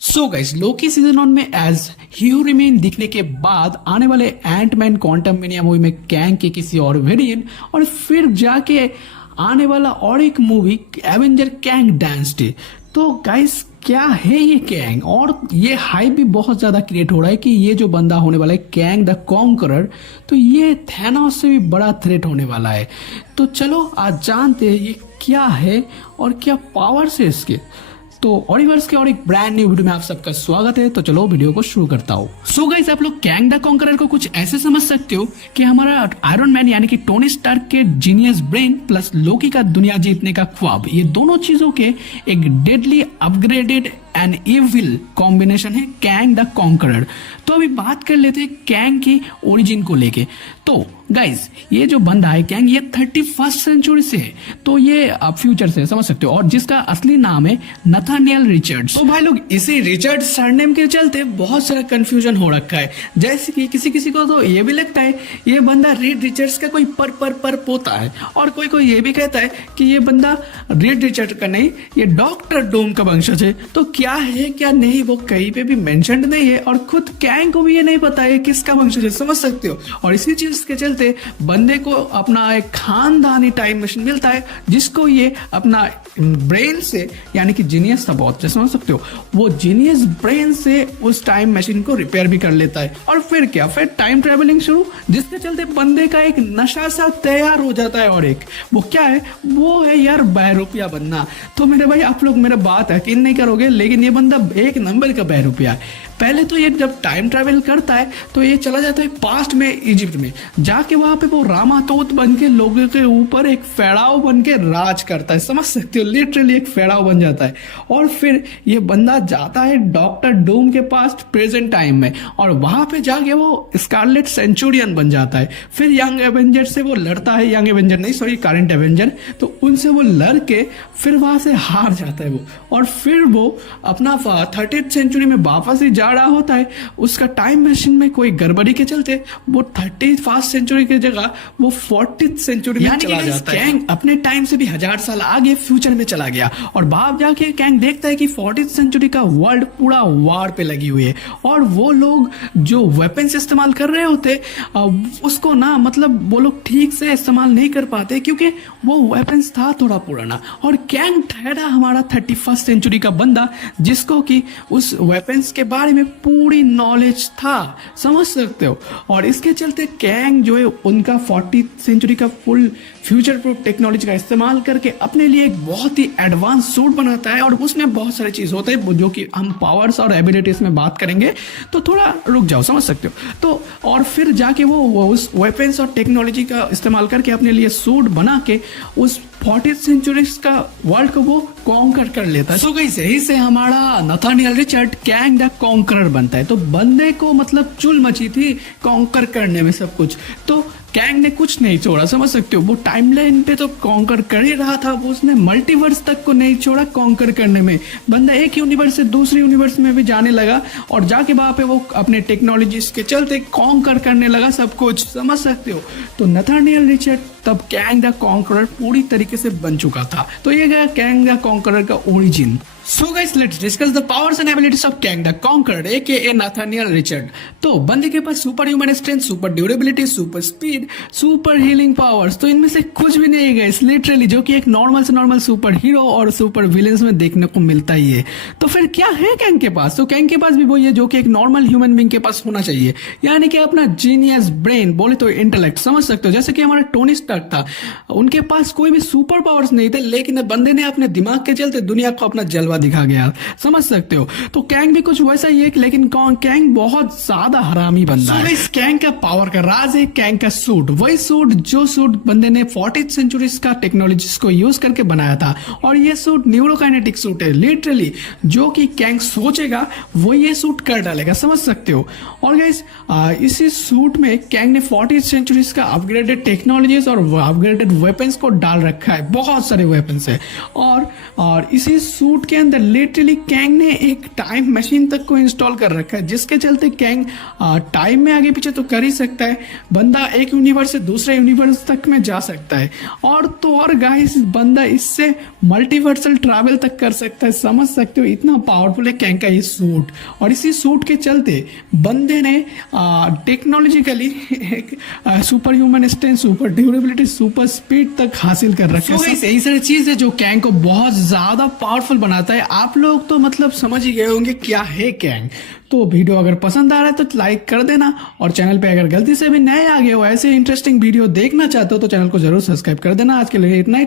So guys, Loki season 1 में as ह्यू remain दिखने के बाद आने वाले एंटमैन क्वांटममेनिया मूवी में कैंग के किसी और वेरिएंट और फिर जाके आने वाला और एक movie Avenger Kang dance day. तो गाइस, क्या है ये कैंग? और ये हाइप भी बहुत ज्यादा क्रिएट हो रहा है कि ये जो बंदा होने वाला है कैंग द कॉन्करर, तो ये थैनोस से भी बड़ा थ्रेट होने वाला है। तो चलो आज जानते हैं ये क्या है और क्या पावर्स है इसके। तो ऑडिवर्स के और एक ब्रांड न्यू वीडियो में आप सबका स्वागत है। तो चलो वीडियो को शुरू करता हूँ। सो गाइस, आप लोग कैंग द कॉन्करर को कुछ ऐसे समझ सकते हो कि हमारा आयरन मैन यानी कि टोनी स्टार्क के जीनियस ब्रेन प्लस लोकी का दुनिया जीतने का ख्वाब, ये दोनों चीजों के एक deadly upgraded and evil combination है कैंग द कॉन्करर। तो अभी बात कर लेते हैं कैंग की ओरिजिन को लेके। तो गाइस, ये जो बंदा है कैंग, ये 31st सेंचुरी से है, तो ये आप फ्यूचर से समझ सकते हो, और जिसका असली नाम है नथानियल रिचर्ड्स। तो भाई लोग, इसी रिचर्ड सरनेम के चलते बहुत सारा कंफ्यूजन हो रखा है। जैसे कि किसी किसी को तो ये भी लगता है ये बंदा रीड रिचर्ड्स का कोई पर पोता है, और कोई कोई ये भी कहता है कि ये बंदा रीड रिचर्ड का नहीं, ये डॉक्टर डूम का वंशज है। तो क्या है क्या नहीं वो कहीं पे भी मेंशन्ड नहीं है, और खुद कैंग को भी ये नहीं पता है किसका वंशज है, समझ सकते हो। और इसी चीज के चलते बंदे को अपना एक खानदानी टाइम मशीन मिलता है, जिसको ये अपना ब्रेन से यानी कि जीनियस था बहुत, समझ सकते हो, वो जीनियस ब्रेन से उस टाइम मशीन को रिपेयर भी कर लेता है। और फिर क्या, फिर टाइम ट्रेवलिंग शुरू, जिसके चलते बंदे का एक नशा सा तैयार हो जाता है। और एक वो क्या है, वो है यार बहरूपिया बनना। तो मेरे भाई, आप लोग मेरा बात यकीन नहीं करोगे, लेकिन ये बंदा एक नंबर का बहरूपिया है। पहले तो ये जब टाइम ट्रैवल करता है तो ये चला जाता है पास्ट में, इजिप्ट में जाके वहां पे वो रामातोत बन के लोगों के ऊपर एक फेड़ाव बन के राज करता है, समझ सकते हो, लिटरली एक फेड़ाव बन जाता है। और फिर ये बंदा जाता है डॉक्टर डूम के पास प्रेजेंट टाइम में, और वहां पे जाके वो स्कारलेट सेंचुरियन बन जाता है। फिर यंग एवेंजर से वो लड़ता है, यंग एवेंजर नहीं सॉरी करंट एवेंजर, तो उनसे वो लड़ के फिर वहां से हार जाता है वो। और फिर वो अपना 30th सेंचुरी में वापस ही रहा होता है। उसका टाइम मशीन में कोई गड़बड़ी के चलते वो 31st सेंचुरी की जगह वो 40th सेंचुरी में चला जाता है। कैंग अपने टाइम से भी 1000 साल आगे फ्यूचर में चला गया, और बाहर जाके कैंग देखता है कि 40th सेंचुरी का वर्ल्ड पूरा वार पे लगी हुई है, और वो लोग जो वेपन्स इस्तेमाल कर रहे होते उसको ना, मतलब वो लोग ठीक से इस्तेमाल नहीं कर पाते क्योंकि वो वेपन्स था थोड़ा पुराना। और कैंग ठहरा हमारा 31st सेंचुरी का बंदा, जिसको कि उस वेपन्स के बारे में पूरी नॉलेज था, समझ सकते हो। और इसके चलते कैंग जो है उनका 40th सेंचुरी का फुल फ्यूचर प्रूफ टेक्नोलॉजी का इस्तेमाल करके अपने लिए एक बहुत ही एडवांस सूट बनाता है, और उसमें बहुत सारी चीज होते हैं जो कि हम पावर्स और एबिलिटीज में बात करेंगे, तो थोड़ा रुक जाओ, समझ सकते हो। तो और फिर जाके वो उस वेपन्स और टेक्नोलॉजी का इस्तेमाल करके अपने लिए सूट बना के उस 40th सेंचुरी का वर्ल्ड को वो कॉन्कर कर लेता है। सो गाइस, यही से हमारा Nathaniel Richard Kang the conqueror बनता है। तो बंदे को मतलब चुल मची थी कॉन्कर करने में सब कुछ, तो कैंग ने कुछ नहीं छोड़ा, समझ सकते हो। वो टाइमलाइन पे तो कॉन्कर कर ही रहा था, वो उसने मल्टीवर्स तक को नहीं छोड़ा कॉन्कर करने में। बंदा एक यूनिवर्स से दूसरे यूनिवर्स में भी जाने लगा, और जाके वहां पे वो अपने टेक्नोलॉजीज के चलते कॉन्कर करने लगा सब कुछ, समझ सकते हो। तो नथानियल रिचर्ड तब कैंग द कॉन्करर पूरी तरीके से बन चुका था। तो ये गया कैंग द कॉन्करर का origin. So guys, let's discuss the powers and abilities of Kang the Conqueror, aka Nathaniel Richard। तो बंदे के पास super human strength, super durability, super speed, super healing powers, तो इनमें से कुछ भी नहीं है लिटरली, जो कि एक नॉर्मल से नॉर्मल सुपर हीरो और सुपर विलेंस में देखने को मिलता ही है। तो फिर क्या है कैंग के पास? तो कैंग के पास भी वही है जो कि एक नॉर्मल ह्यूमन बींग के पास होना चाहिए, यानी कि अपना जीनियस ब्रेन, बोले तो इंटेलेक्ट, समझ सकते हो। जैसे कि हमारा टोनी स्टार्क था, उनके पास कोई भी सुपर पावर्स नहीं थे, लेकिन बंदे ने अपने दिमाग के चलते दुनिया को अपना जलवा दिखा गया, समझ सकते हो। तो कैंग भी कुछ वैसा ही है, लेकिन कैंग बहुत ज्यादा हरामी बंदा है। इस कैंग का पावर का राज है कैंग का सूट, वही सूट जो सूट बंदे ने 40th सेंचुरी का टेक्नोलॉजीज को यूज करके बनाया था। और ये सूट न्यूरोकाइनेटिक सूट है, लिटरली जो कि कैंग सोचेगा वो ये सूट कर डालेगा, समझ सकते हो। और गाइस, इसी सूट में कैंग ने 40th सेंचुरी का अपग्रेडेड टेक्नोलॉजीज और अपग्रेडेड वेपन्स को डाल रखा है, बहुत सारे वेपन्स है। और इसी सूट के अंदर लिटरली कैंग ने एक टाइम मशीन तक को इंस्टॉल कर रखा है, जिसके चलते कैंग टाइम में आगे पीछे तो कर ही सकता है। बंदा एक यूनिवर्स से दूसरे यूनिवर्स तक में जा सकता है, और तो और गाइस बंदा इससे मल्टीवर्सल ट्रैवल तक कर सकता है। समझ सकते हो इतना पावरफुल है कैंग का ये सूट। और इसी सूट के चलते बंदे ने टेक्नोलॉजिकली एक super human strength, super durability, super speed तक हासिल कर रखा है। यही सारी चीज है जो कैंग को बहुत ज्यादा पावरफुल बनाता है। आप लोग तो मतलब समझ ही गए होंगे क्या है कैंग। तो वीडियो अगर पसंद आ रहा है तो लाइक कर देना, और चैनल पे अगर गलती से भी नए आ गए हो, ऐसे इंटरेस्टिंग वीडियो देखना चाहते हो तो चैनल को जरूर सब्सक्राइब कर देना। आज के लिए इतना ही।